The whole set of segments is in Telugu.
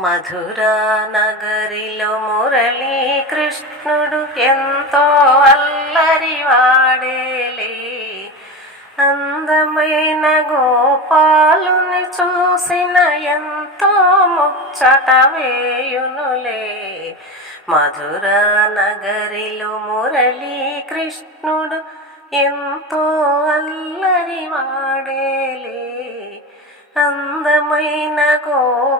మధురా నగరిలో మురళీ కృష్ణుడు ఎంతో అల్లరి వాడేలే. అందమైన గోపాలుని చూసిన ఎంతో ముచ్చట వేయునులే. మధురా నగరిలో మురళీ కృష్ణుడు ఎంతో అల్లరి వాడేలే. అందమైన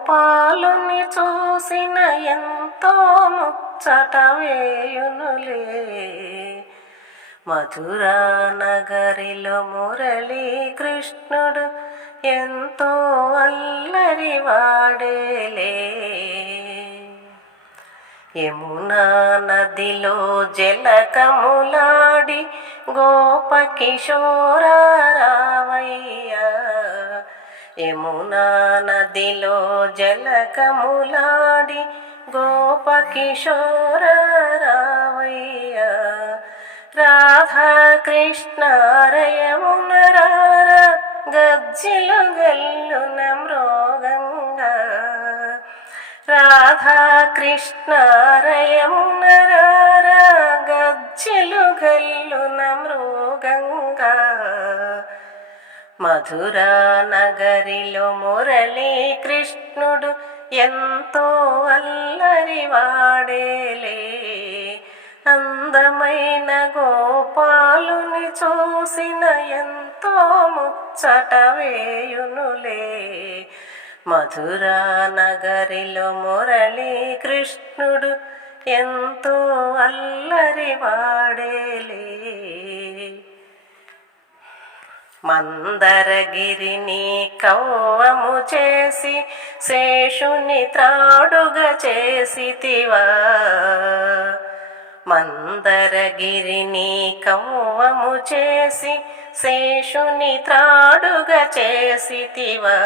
గోపాలుని చూసిన ఎంతో ముచ్చట వేయునులే. మధురా నగరిలో మురళీ కృష్ణుడు ఎంతో అల్లరి వాడేలే. యమునా నదిలో జలకములాడి గోపకిశోర రావయ్యా. యమునా నదిలో జలకములాడి గోపకిశోర రావయ్యా రాధాకృష్ణ రయమునరార గజ్జిలు గల్లున మృగంగా. రాధాకృష్ణ గజ్జిలు గల్లున మృగంగా. మధురా నగరిలో మురళీ కృష్ణుడు ఎంతో అల్లరి వాడేలే. అందమైన గోపాలుని చూసిన ఎంతో ముచ్చట వేయునులే. మధురా నగరిలో మురళీ కృష్ణుడు ఎంతో అల్లరి వాడేలే. మందరగిరిని కవ్వము చేసి శేషుని త్రాడుగా చేసితివా మందరగిరిని కవ్వము చేసి శేషుని త్రాడుగా చేసితివా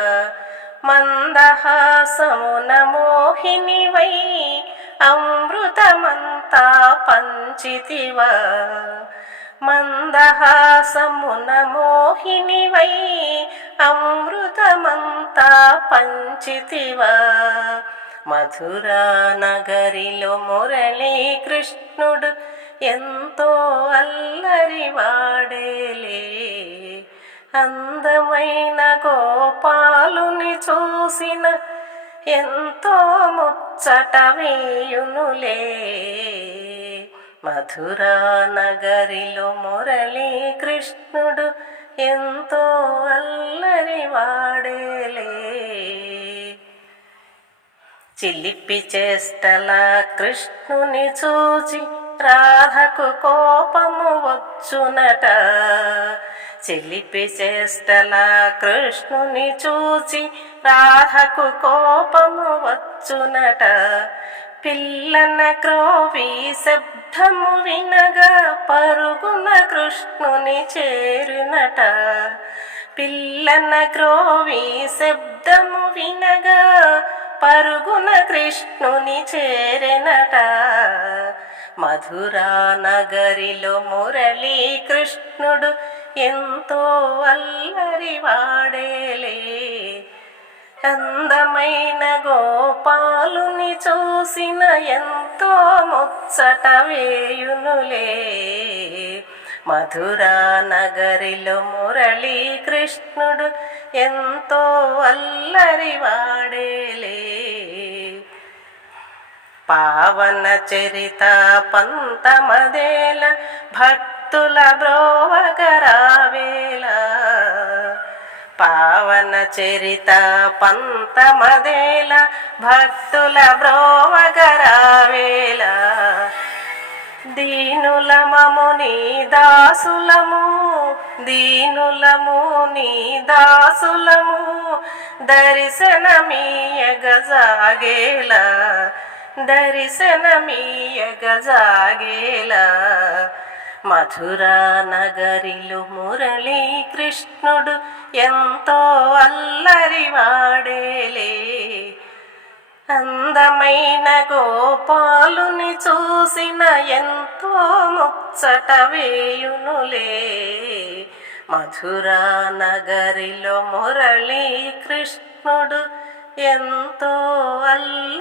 మందహాసమున మోహినివై అమృతమంతా పంచితివా మందహాసమున మోహినివై అమృతమంతా పంచితివా. మధురా నగరిలో మురళి కృష్ణుడు ఎంతో అల్లరి వాడేలే. అందమైన గోపాలుని చూసిన ఎంతో ముచ్చట వేయునులే. మధురా నగరిలో మురళీ కృష్ణుడు ఎంతో అల్లరి వాడేలే. చిలిపి చేష్టల కృష్ణుని చూచి రాధకు కోపము వచ్చునట. చిలిపి చేష్టల కృష్ణుని చూచి రాధకు కోపము వచ్చునట. పిల్లన క్రోవి శబ్దము వినగా పరుగున కృష్ణుని చేరునట. పిల్లన క్రోవి శబ్దము వినగా పరుగున కృష్ణుని చేరెనట. మధురా నగరిలో మురళీ కృష్ణుడు ఎంతో అల్లరి వాడేలే. అందమైన గోపాలుని చూసిన ఎంతో ముచ్చట వేయునులే. మధురా నగరిలో మురళీ కృష్ణుడు ఎంతో అల్లరి వాడేలే. పావన చరిత పంతమదేల భక్తుల బ్రోవగరావేలా. పావన చరిత పంతమదేల భక్తుల బ్రోవగరావేల. దీనులమము నీ దాసులము దీనులము నీ దాసులము దర్శనమీయగజాగేలా దర్శనమీయగజాగేలా. మధురా నగరిలు మురళీ కృష్ణుడు ఎంతో అల్లరి వాడేలే. అందమైన గోపాలుని చూసిన ఎంతో ముచ్చట వేయునులే. మధురా నగరిలో మురళీ కృష్ణుడు ఎంతో అల్ల